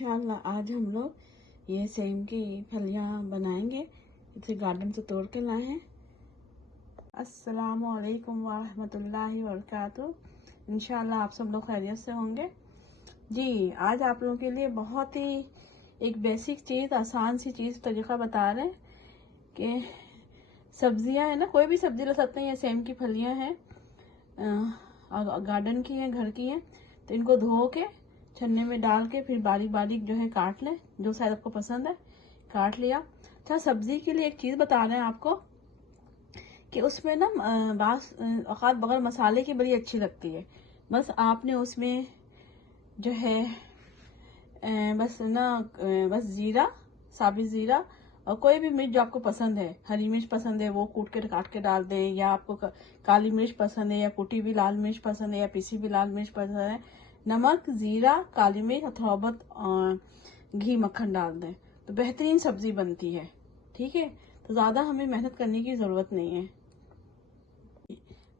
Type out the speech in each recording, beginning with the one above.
इंशाल्लाह आज हम लोग ये सेम की फलियाँ बनाएंगे। इसे गार्डन से तोड़ के लाए हैं। अस्सलामु अलैकुम वरहमतुल्लाहि वबरकातुहू। इंशाल्लाह आप सब लोग खैरियत से होंगे। जी, आज आप लोगों के लिए बहुत ही एक बेसिक चीज़, आसान सी चीज़ तरीका बता रहे हैं कि सब्जियां है ना, कोई भी सब्जी ले सकते हैं। ये सेम की फलियां हैं और गार्डन की हैं, घर की हैं। तो इनको धो के छन्ने में डाल के फिर बारीक बारीक जो है काट लें, जो शायद आपको पसंद है काट लिया। अच्छा, सब्जी के लिए एक चीज़ बता रहे हैं आपको कि उसमें ना बास औकात बगैर मसाले की बड़ी अच्छी लगती है। बस आपने उसमें जो है बस ज़ीरा, साबित ज़ीरा और कोई भी मिर्च जो आपको पसंद है, हरी मिर्च पसंद है वो कूट के काट के डाल दें, या आपको काली मिर्च पसंद है, या कुटी हुई लाल मिर्च पसंद है, या पिसी हुई लाल मिर्च पसंद है, नमक, ज़ीरा, काली मिर्च और थोड़ा बहुत घी मक्खन डाल दें तो बेहतरीन सब्जी बनती है। ठीक है, तो ज़्यादा हमें मेहनत करने की ज़रूरत नहीं है।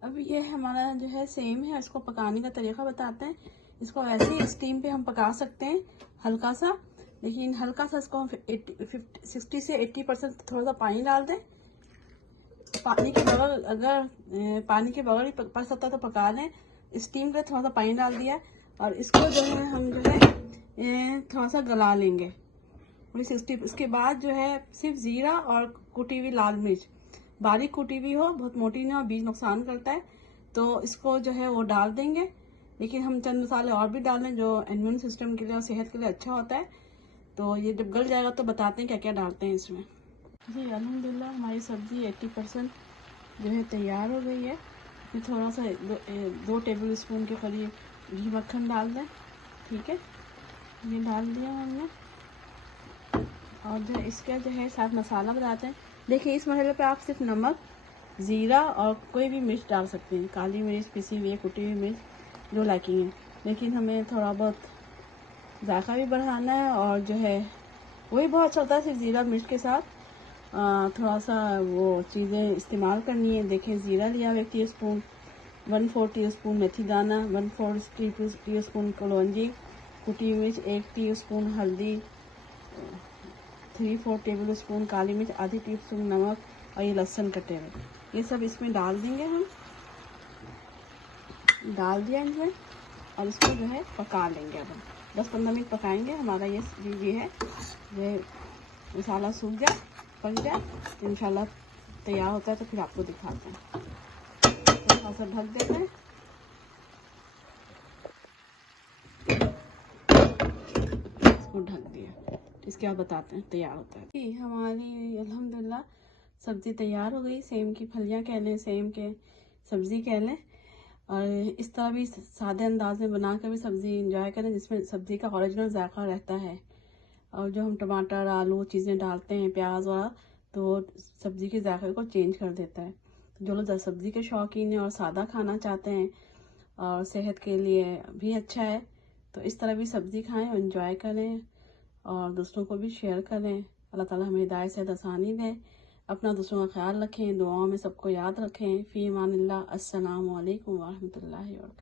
अब ये हमारा जो है सेम है, इसको पकाने का तरीका बताते हैं। इसको वैसे ही स्टीम पे हम पका सकते हैं हल्का सा, लेकिन हल्का सा इसको हम 60 से 80% थोड़ा सा पानी डाल दें। पानी के बगैर, अगर पानी के बगैर ही पक सकता तो पका लें। स्टीम पे थोड़ा सा पानी डाल दिया और इसको जो है हम जो है थोड़ा सा गला लेंगे 60। इसके बाद जो है सिर्फ ज़ीरा और कुटी हुई लाल मिर्च, बारीक कुटी हुई हो, बहुत मोटी ना हो, बीज नुकसान करता है, तो इसको जो है वो डाल देंगे। लेकिन हम चंद मसाले और भी डाल दें जो इम्यून सिस्टम के लिए और सेहत के लिए अच्छा होता है। तो ये जब गल जाएगा तो बताते हैं क्या क्या डालते हैं इसमें। जी, अल्हम्दुलिल्लाह हमारी सब्ज़ी 80% जो है तैयार हो गई है। फिर थोड़ा सा 2 टेबल स्पून के करीब घी मक्खन डाल दें। ठीक है, ये डाल दिया हमने। और जो इसका जो है साथ मसाला बताते हैं। देखिए, इस मसाले पे आप सिर्फ नमक, ज़ीरा और कोई भी मिर्च डाल सकते हैं, काली मिर्च, पिसी हुई, कुटी हुई मिर्च, जो लाइकिंग है। लेकिन हमें थोड़ा बहुत जायका भी बढ़ाना है और जो है वही बहुत अच्छा होता है। सिर्फ ज़ीरा मिर्च के साथ थोड़ा सा वो चीज़ें इस्तेमाल करनी है। देखें, ज़ीरा लिया 1 टीस्पून, 1/4 टीस्पून मेथी दाना, 1/4 टीस्पून कलौंजी, कुटी मिर्च 1 टीस्पून, हल्दी 3/4 टेबल स्पून, काली मिर्च आधी टीस्पून, नमक और ये लहसुन कटे हुए, ये सब इसमें डाल देंगे। हम डाल दिया इनमें और इसको जो है पका लेंगे। अब हम 10-15 मिनट पकाएंगे। हमारा ये है ये मसाला सूख जाए, पक जाए तो इंशाल्लाह तैयार होता है। तो फिर आपको दिखाते हैं। तो थोड़ा सा ढक देते हैं। इसको ढक दिया, इसके बाद बताते हैं तैयार होता है। हमारी अल्हम्दुलिल्लाह सब्ज़ी तैयार हो गई। सेम की फलियाँ कह लें, सेम के सब्ज़ी कह लें, और इस तरह भी सादे अंदाज में बना कर भी सब्ज़ी इंजॉय करें, जिसमें सब्ज़ी का ओरिजिनल जायका रहता है। और जो हम टमाटर, आलू चीज़ें डालते हैं, प्याज वाला, तो सब्ज़ी के जायके को चेंज कर देता है। जो लोग सब्ज़ी के शौकीन हैं और सादा खाना चाहते हैं और सेहत के लिए भी अच्छा है, तो इस तरह भी सब्ज़ी खाएं और इंजॉय करें और दूसरों को भी शेयर करें। अल्लाह ताला हमें हिदायत से आसानी दे। अपना दूसरों का ख्याल रखें, दुआओं में सबको याद रखें। फ़ी अमानिल्लाह। अस्सलामु अलैकुम वरहमतुल्लाहि वबरकातुहू।